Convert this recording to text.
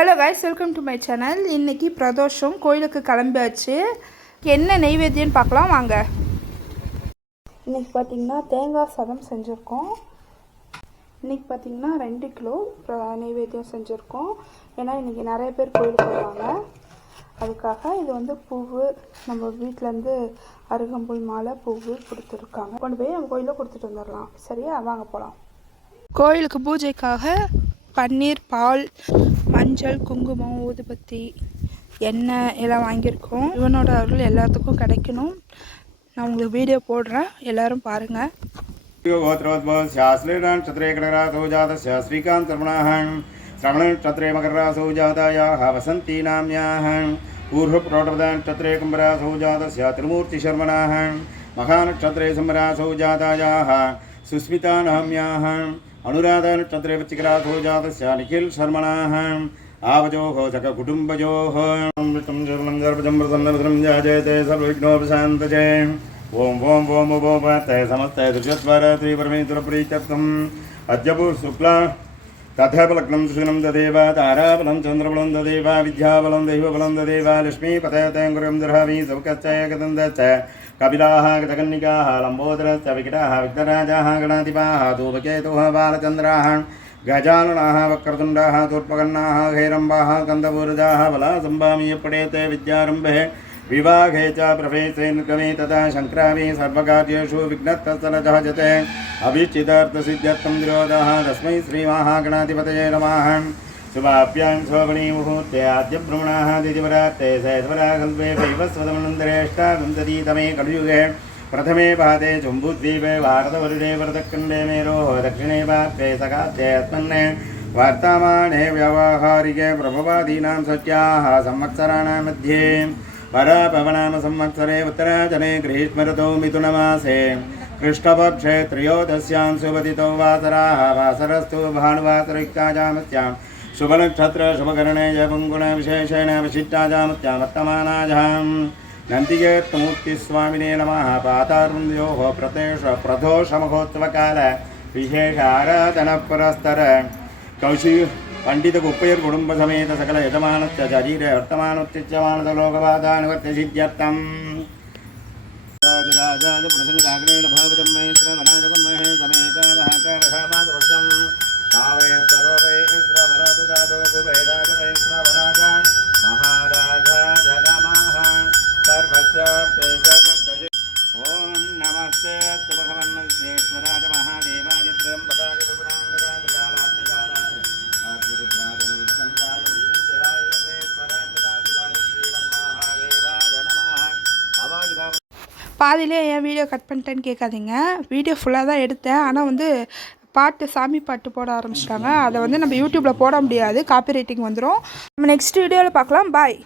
Hello guys, welcome to my channel. இன்றைக்கி பிரதோஷம், கோயிலுக்கு கிளம்பியாச்சு. என்ன நெய்வேத்தியம்னு பார்க்கலாம் வாங்க. இன்றைக்கி பார்த்திங்கன்னா தேங்காய் சாதம் செஞ்சுருக்கோம். இன்றைக்கி பார்த்திங்கன்னா 2 கிலோ நெய்வேத்தியம் செஞ்சுருக்கோம். ஏன்னா இன்றைக்கி நிறைய பேர் கோயிலுக்கு வருவாங்க. அதுக்காக இது வந்து பூவு, நம்ம வீட்டிலேருந்து அருகம்புல் மாலை பூவு கொடுத்துருக்காங்க. கொண்டு போய் நம்ம கோயிலில் கொடுத்துட்டு வந்துடலாம். சரியா, வாங்க போகலாம். கோயிலுக்கு பூஜைக்காக பன்னீர், பால், மஞ்சள், குங்குமம், ஊதுபத்தி, எண்ணெய் எல்லாம் வாங்கியிருக்கோம். இவனோட அருள் எல்லாத்துக்கும் கிடைக்கணும். நான் உங்களுக்கு வீடியோ போடுறேன், எல்லாரும் பாருங்கள். श्रीकांत श्रवण नक्षत्रे मकररासौ जातायाः वसंती नाम्याः पूर्व प्रौढप्रदान नक्षत्रे कुंभरासौ जातस्य त्रिमूर्तिशर्मणाः महानक्षत्रे संवरासौ जातायाः सुस्मिता नाम्याः अनुराधा नक्षत्रे वृश्चिकरासौ जातस्य निखिल शर्मणाः आवजोः सककुटुम्बयोः जयते सर्वविघ्नोपशान्तये ओम ओम ओम ओमते समस्ते दुष्स्वर श्री परमेश्वर प्रीत्यर्थम अद्यपु शुक्ला तथापलग्नं सुषुनं ददेव ताराबलं चन्द्रबलं ददेव विद्याबलं दैवबलं ददेव लक्ष्मीपतये गुरुं दर्हामि सौकच्चैकदन्तश्च कपिलाः गतकन्निकाः लम्बोदरश्च विकटाः विघ्नराजाः गणाधिपाः धूमकेतुः बालचन्द्राः गजाननाः वक्रतुण्डाः तूर्पकर्णाः हैरम्बाः कन्दपूरजाः बलासम्भामि पडेते विद्यारम्भे विवाहे च प्रवेशे निर्गमे तथा शङ्करावे सर्वकार्येषु विघ्नस्तरजहजते अभिचितार्थसिद्ध्यर्थं निरोधः तस्मै श्रीमहागणाधिपतये नमः। शुभाभ्यां स्वपणी मुहूर्ते आद्यभ्रमणाः द्वितीयवरात्ते शैतवराकल्पे वैवस्वतमनन्तरेष्टाविंशतितमे कलियुगे प्रथमे पादे जम्बूद्वीपे भारतवर्षे वरदखण्डे मेरोः दक्षिणे पार्श्वे सकाब्दे अस्मन्ने वर्तमाने व्यावहारिके प्रभवादीनां सत्याः संवत्सराणां मध्ये परापवनाम संवत्सरे उत्तराजने ग्रीष्मऋतौ मिथुनमासे कृष्णपक्षे त्रयोदश्यां शुभतिथौ वासराः वासरस्तु भानुवासरयुक्ताजामस्यां शुभनक्षत्र शुभकरणे जपुङ्गुणविशेषेण विशिष्टाजामस्यां वर्तमानाजां नन्दिकेतमूर्तिस्वामिने नमः। पातारुन्द्योः प्रदोषमहोत्सवकाल विशेष आराधनपुरस्तर कौशी पंडित गुप्पयर कुटुंब समेत सकल यजमानस्य शरीरे वर्तमानोत्तिच्यमानलोकवादानुवर्त्य सिद्ध्यर्थं राजाज प्रसन्नराग्नेण भवतं महेश्वरमनाजगन्महे समेत महाकारभामादवशं भावे सर्वे ईश्वरवरददातो कुबेराजवैश्वरवराजा महाराजा जगमः सर्वस्य तेजस्य ओम नमस्ते भगवन् विश्वेश्वराय महादेवाय त्र्यंबकाय பாதியிலே ஏன் வீடியோ கட் பண்ணிட்டேன்னு கேட்காதீங்க. வீடியோ ஃபுல்லாக தான் எடுத்தேன். ஆனால் வந்து பாட்டு, சாமி பாட்டு போட ஆரம்பிச்சிட்டாங்க. அதை வந்து நம்ம யூடியூப்பில் போட முடியாது, காப்பி ரைட்டிங் வந்துடும். நம்ம நெக்ஸ்ட் வீடியோவில் பார்க்கலாம். பாய்.